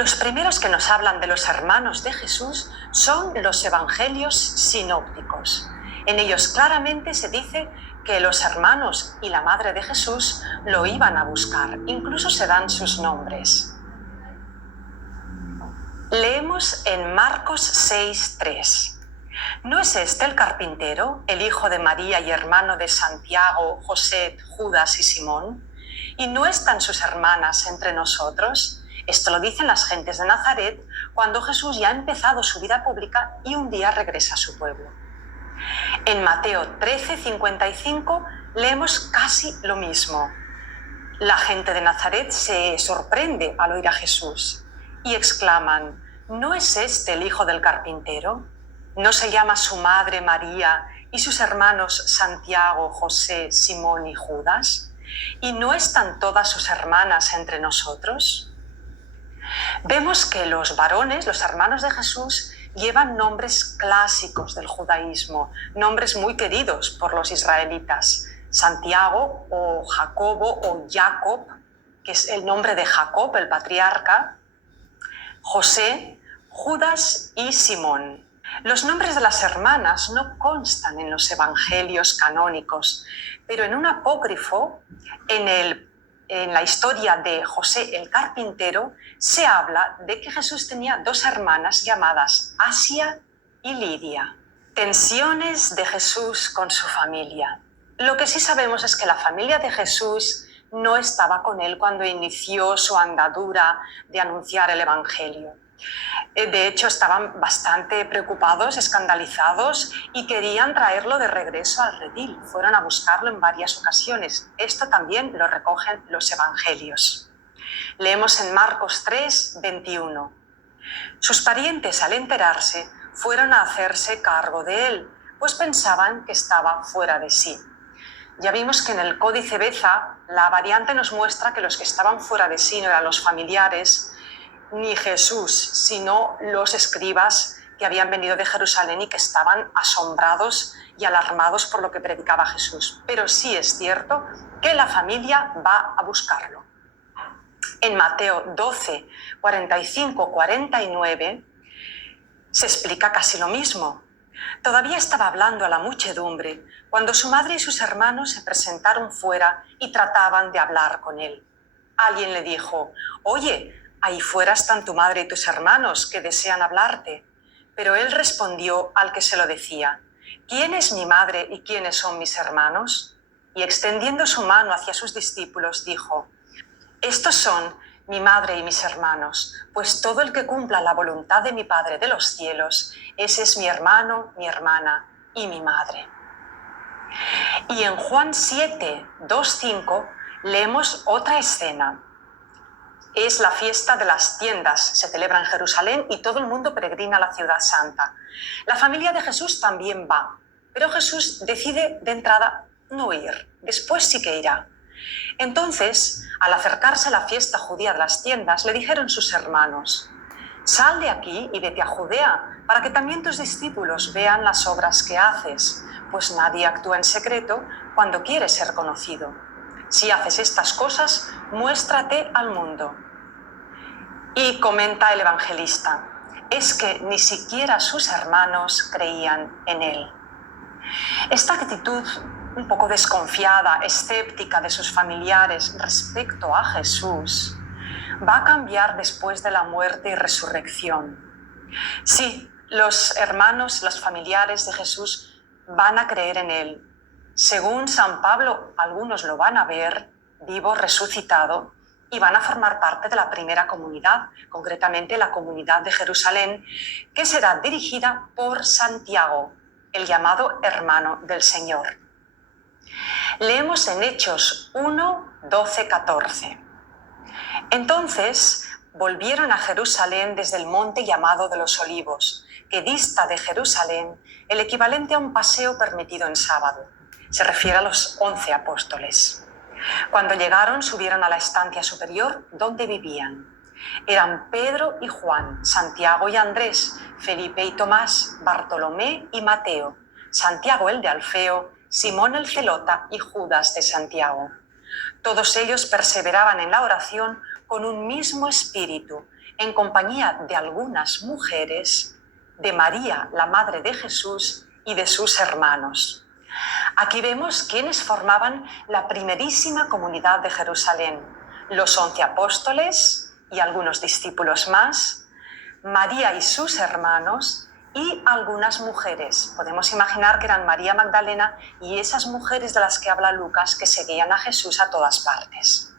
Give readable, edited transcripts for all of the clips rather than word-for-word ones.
Los primeros que nos hablan de los hermanos de Jesús son los evangelios sinópticos. En ellos claramente se dice que los hermanos y la madre de Jesús lo iban a buscar, incluso se dan sus nombres. Leemos en Marcos 6:3. ¿No es este el carpintero, el hijo de María y hermano de Santiago, José, Judas y Simón? ¿Y no están sus hermanas entre nosotros? Esto lo dicen las gentes de Nazaret cuando Jesús ya ha empezado su vida pública y un día regresa a su pueblo. En Mateo 13:55 leemos casi lo mismo. La gente de Nazaret se sorprende al oír a Jesús y exclaman: ¿no es este el hijo del carpintero? ¿No se llama su madre María y sus hermanos Santiago, José, Simón y Judas? ¿Y no están todas sus hermanas entre nosotros? Vemos que los varones, los hermanos de Jesús, llevan nombres clásicos del judaísmo, nombres muy queridos por los israelitas. Santiago o Jacobo o Jacob, que es el nombre de Jacob, el patriarca, José, Judas y Simón. Los nombres de las hermanas no constan en los evangelios canónicos, pero en un apócrifo, en la historia de José el carpintero, se habla de que Jesús tenía dos hermanas llamadas Asia y Lidia. Tensiones de Jesús con su familia. Lo que sí sabemos es que la familia de Jesús no estaba con él cuando inició su andadura de anunciar el evangelio. De hecho, estaban bastante preocupados, escandalizados y querían traerlo de regreso al redil. Fueron a buscarlo en varias ocasiones. Esto también lo recogen los evangelios. Leemos en Marcos 3:21. Sus parientes, al enterarse, fueron a hacerse cargo de él, pues pensaban que estaba fuera de sí. Ya vimos que en el Códice Beza la variante nos muestra que los que estaban fuera de sí no eran los familiares ni Jesús, sino los escribas que habían venido de Jerusalén y que estaban asombrados y alarmados por lo que predicaba Jesús. Pero sí es cierto que la familia va a buscarlo. En Mateo 12, 45-49 se explica casi lo mismo. Todavía estaba hablando a la muchedumbre cuando su madre y sus hermanos se presentaron fuera y trataban de hablar con él. Alguien le dijo: «Oye, ahí fuera están tu madre y tus hermanos que desean hablarte». Pero él respondió al que se lo decía: «¿Quién es mi madre y quiénes son mis hermanos?». Y extendiendo su mano hacia sus discípulos dijo: «Estos son mi madre y mis hermanos, pues todo el que cumpla la voluntad de mi Padre de los cielos, ese es mi hermano, mi hermana y mi madre». Y en Juan 7, 2-5 leemos otra escena. Es la fiesta de las tiendas, se celebra en Jerusalén y todo el mundo peregrina a la ciudad santa. La familia de Jesús también va, pero Jesús decide de entrada no ir, después sí que irá. Entonces, al acercarse a la fiesta judía de las tiendas, le dijeron sus hermanos: «Sal de aquí y vete a Judea, para que también tus discípulos vean las obras que haces, pues nadie actúa en secreto cuando quiere ser conocido. Si haces estas cosas, muéstrate al mundo». Y comenta el evangelista: es que ni siquiera sus hermanos creían en él. Esta actitud un poco desconfiada, escéptica de sus familiares respecto a Jesús va a cambiar después de la muerte y resurrección. Sí, los hermanos, los familiares de Jesús van a creer en él. Según San Pablo, algunos lo van a ver vivo, resucitado, y van a formar parte de la primera comunidad, concretamente la comunidad de Jerusalén, que será dirigida por Santiago, el llamado hermano del Señor. Leemos en Hechos 1, 12, 14. Entonces volvieron a Jerusalén desde el monte llamado de los Olivos, que dista de Jerusalén el equivalente a un paseo permitido en sábado. Se refiere a los 11 apóstoles. Cuando llegaron, subieron a la estancia superior donde vivían. Eran Pedro y Juan, Santiago y Andrés, Felipe y Tomás, Bartolomé y Mateo, Santiago el de Alfeo, Simón el Celota y Judas de Santiago. Todos ellos perseveraban en la oración con un mismo espíritu, en compañía de algunas mujeres, de María, la madre de Jesús, y de sus hermanos. Aquí vemos quiénes formaban la primerísima comunidad de Jerusalén: los 11 apóstoles y algunos discípulos más, María y sus hermanos y algunas mujeres. Podemos imaginar que eran María Magdalena y esas mujeres de las que habla Lucas, que seguían a Jesús a todas partes.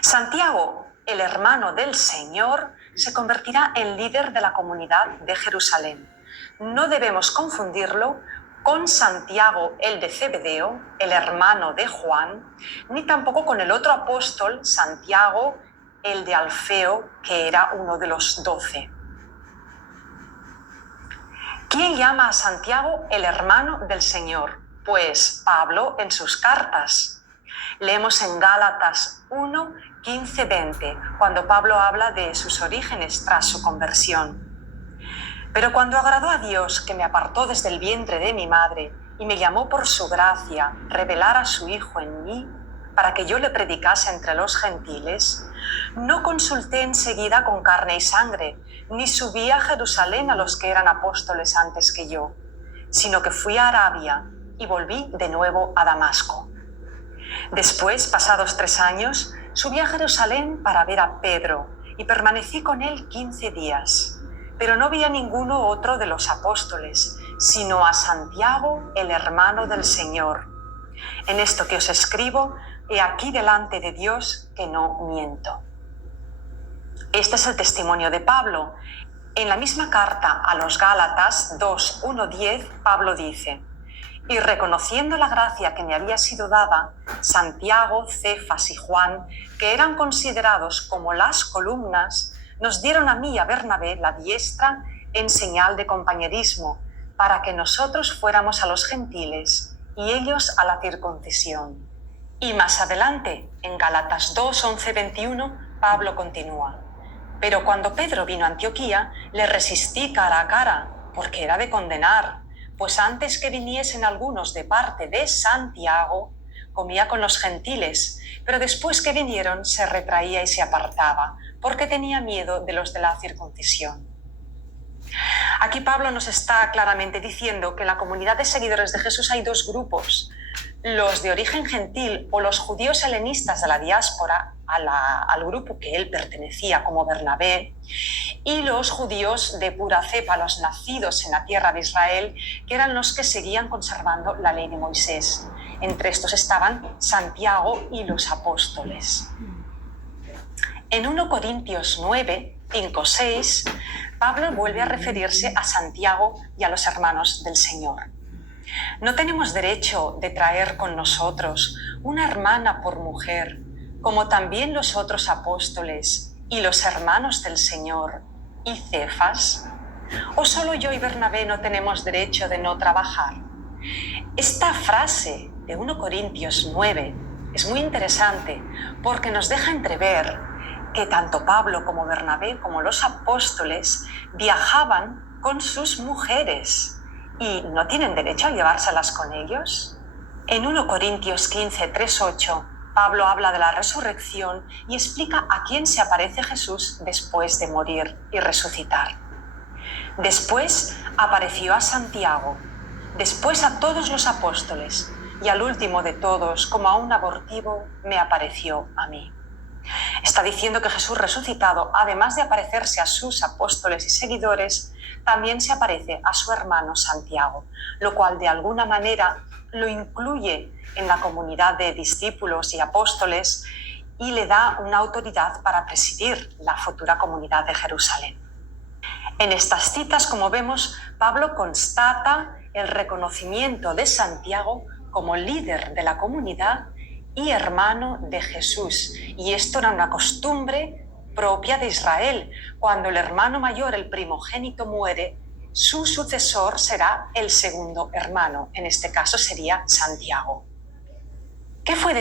Santiago, el hermano del Señor, se convertirá en líder de la comunidad de Jerusalén. No debemos confundirlo con Santiago, el de Zebedeo, el hermano de Juan, ni tampoco con el otro apóstol, Santiago, el de Alfeo, que era uno de los 12. ¿Quién llama a Santiago el hermano del Señor? Pues Pablo en sus cartas. Leemos en Gálatas 1, 15, 20, cuando Pablo habla de sus orígenes tras su conversión. Pero cuando agradó a Dios, que me apartó desde el vientre de mi madre y me llamó por su gracia, revelar a su Hijo en mí, para que yo le predicase entre los gentiles, no consulté enseguida con carne y sangre, ni subí a Jerusalén a los que eran apóstoles antes que yo, sino que fui a Arabia y volví de nuevo a Damasco. Después, pasados 3 años, subí a Jerusalén para ver a Pedro y permanecí con él 15 días. Pero no vi a ninguno otro de los apóstoles, sino a Santiago, el hermano del Señor. En esto que os escribo, he aquí delante de Dios que no miento. Este es el testimonio de Pablo. En la misma carta a los Gálatas 2, 1, 10, Pablo dice: y reconociendo la gracia que me había sido dada, Santiago, Cefas y Juan, que eran considerados como las columnas, nos dieron a mí y a Bernabé la diestra en señal de compañerismo, para que nosotros fuéramos a los gentiles y ellos a la circuncisión. Y más adelante, en Gálatas 2, 11, 21, Pablo continúa: pero cuando Pedro vino a Antioquía, le resistí cara a cara, porque era de condenar, pues antes que viniesen algunos de parte de Santiago, comía con los gentiles, pero después que vinieron se retraía y se apartaba, porque tenía miedo de los de la circuncisión. Aquí Pablo nos está claramente diciendo que en la comunidad de seguidores de Jesús hay 2 grupos: los de origen gentil o los judíos helenistas de la diáspora, al grupo que él pertenecía como Bernabé, y los judíos de pura cepa, los nacidos en la tierra de Israel, que eran los que seguían conservando la ley de Moisés. Entre estos estaban Santiago y los apóstoles. En 1 Corintios 9, 5, 6, Pablo vuelve a referirse a Santiago y a los hermanos del Señor. No tenemos derecho de traer con nosotros una hermana por mujer, como también los otros apóstoles y los hermanos del Señor y Cefas. ¿O solo yo y Bernabé no tenemos derecho de no trabajar? Esta frase de 1 Corintios 9 es muy interesante porque nos deja entrever que tanto Pablo como Bernabé como los apóstoles viajaban con sus mujeres y no tienen derecho a llevárselas con ellos. En 1 Corintios 15, 3, 8, Pablo habla de la resurrección y explica a quién se aparece Jesús después de morir y resucitar. Después apareció a Santiago, después a todos los apóstoles y al último de todos, como a un abortivo, me apareció a mí. Está diciendo que Jesús resucitado, además de aparecerse a sus apóstoles y seguidores, también se aparece a su hermano Santiago, lo cual de alguna manera lo incluye en la comunidad de discípulos y apóstoles y le da una autoridad para presidir la futura comunidad de Jerusalén. En estas citas, como vemos, Pablo constata el reconocimiento de Santiago como líder de la comunidad y hermano de Jesús. Y esto era una costumbre propia de Israel. Cuando el hermano mayor, el primogénito, muere, su sucesor será el segundo hermano. En este caso sería Santiago. ¿Qué fue